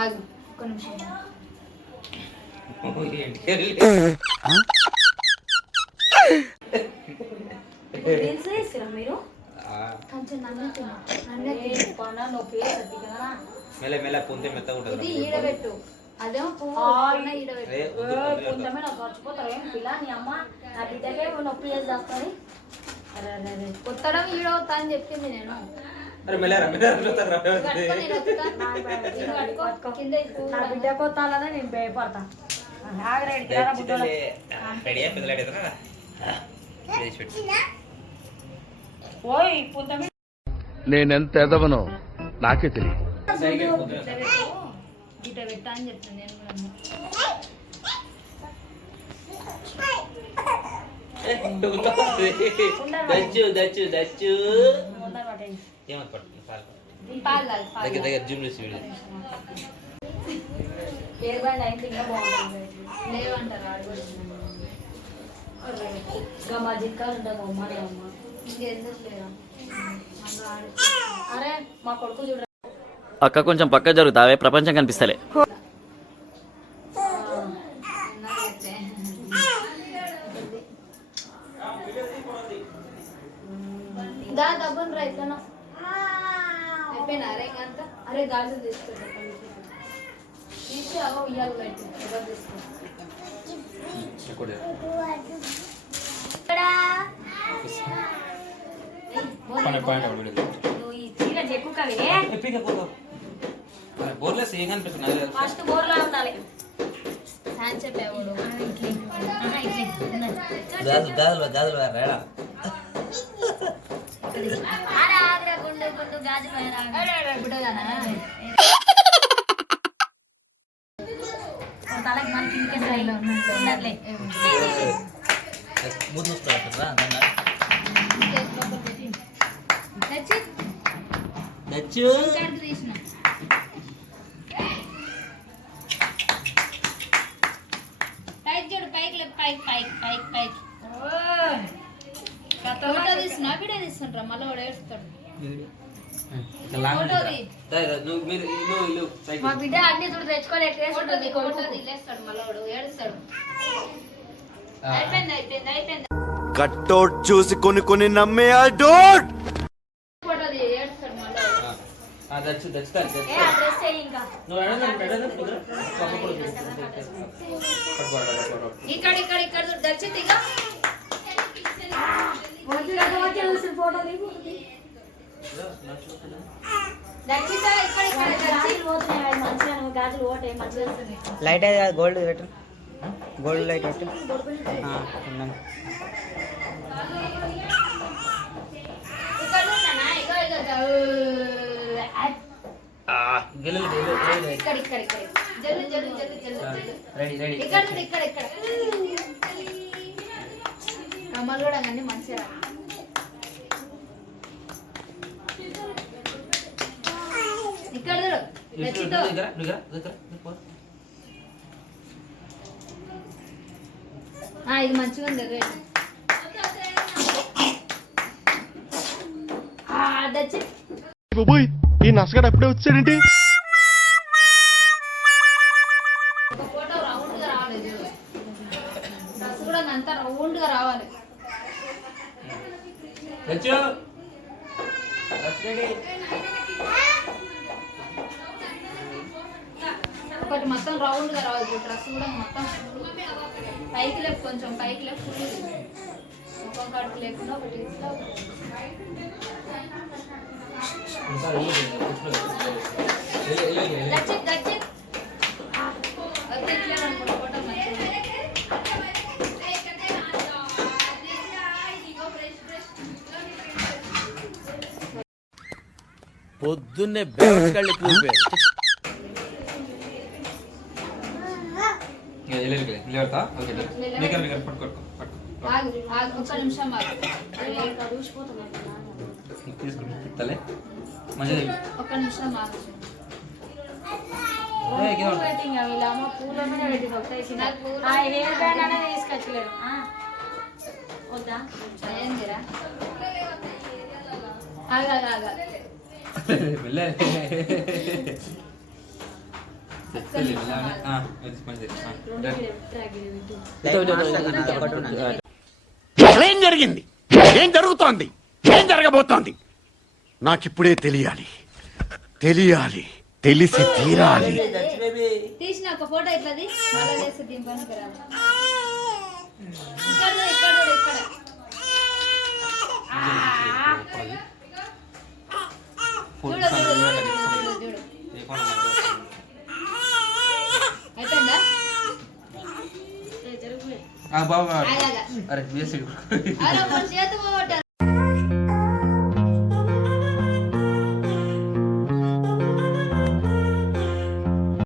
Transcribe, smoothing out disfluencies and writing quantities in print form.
ఆగు ఒక్క నిమిషం. మీరు కొంచెం ఇది ఈడబెట్టు, అదేమో కొంచెమే నాకు మర్చిపోతారు. ఏం పిల్ల నీ అమ్మ నా బిడ్డకే నొప్పి చేసి చేస్తుంది. కొత్తడం ఈడవుతా అని చెప్పింది నేను. నా బిడ్డ కొత్తాలనే నేను భయపడతా. నేనెంత ఎదవనో నాకే తెలియదు. ఇట పెట్టా అని చెప్తాను నేను కూడా. అరే మా కొడుకు చూడ అక్క కొంచెం పక్క జరుగుతావే, ప్రపంచం కనిపిస్తలే. అయిపోయినా అరే ఇంకంత. అరే గాజులు తీసుకోండి, తీసి అవో ఇయ్యాలి బయట ఎవరు తీసుకో. ఫస్ట్ బోర్లా ఉండాలి. తలకి మనకి వీడియో తీసుకుంటారా మళ్ళీ వాడు ఏడుస్తాడు. మా బిడ్డ అన్ని చూడు తెచ్చుకోలేస్తాడు మళ్ళీ వాడు ఏడుస్తాడు. అయిపోయింది అయిపోయింది అయిపోయింది. కట్టౌట్ చూసి కొన్ని నమ్మే ఆ డోట్. ఏడుస్తాడు మళ్ళీ. ఇక్కడ ఇక్కడ ఇక్కడ దర్శితిగా ఫోటో లైట్ అయితే గోల్డ్ పెట్టు, గోల్డ్ లైట్ పెట్టు. కమ్మలు కూడా అన్నీ మంచిగా. ఇక్కడ ఇది మంచిగా ఉంది. ఈ నసగాడు అప్పుడే వచ్చాడండి. ఫోటో రౌండ్ గా రాలేదు, డ్రెస్ కూడా అంతా రౌండ్ గా రావాలి. ఒకటి మొత్తం రౌండ్ గా రావాలి, డ్రెస్ కూడా మొత్తం పైకి లేపు, కొంచెం పైకి లేపు, ఫుల్ ముఖం కడుపు లేకుండా ఒకటి ఫోటో మంచిగా. పొద్దున్నే బేవకళ్ళు కూలిపోయారు. ఒక్క నిమిషం ఒక్క నిమిషం తీసుకొచ్చలేదు వద్దా ఏందిరా ఏం జరిగింది? ఏం జరుగుతోంది? ఏం జరగబోతోంది? నాకిప్పుడే తెలియాలి. తెలిసి తీరాలి. తీసిన ఒక ఫోటో ఇట్లది మళ్ళీ చేస్తే దింపడానికి రాదు. ఇక్కడ చూడు అయిపోయిందా? బాబా అలాగా అరే వేసి అరే చేతి పోగొట్టారు.